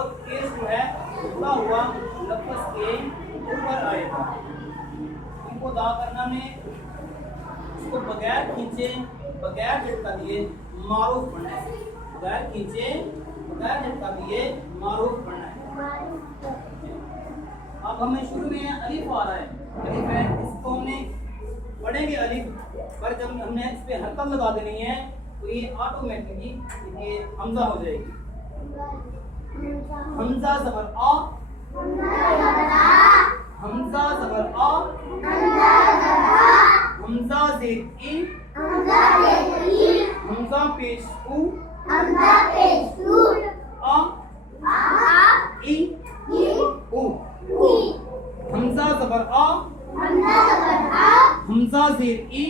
और केस जो है खुला हुआ लफ्ज के ऊपर आएगा। इनको अदा करना में इसको बगैर खींचे बगैर झटका दिए मारूफ पढ़ना है। बगैर खींचे बगैर झटका दिए मारूफ पढ़ना है। अब हमें शुरू में अलिफ आ रहा है, अलिफ है, इसको हमने पढ़ेंगे अलिफ पर जब हमने इस पे हरकत लगा देनी है तो ये ऑटोमेटिकली ये हमजा हो जाएगी। हमजा ज़बर आ, हमजा ज़बर आ, हमजा ज़ेर ई, हमजा पेश उ, आ ई उ। हमजा ज़बर आ, हमजा ज़ेर ई,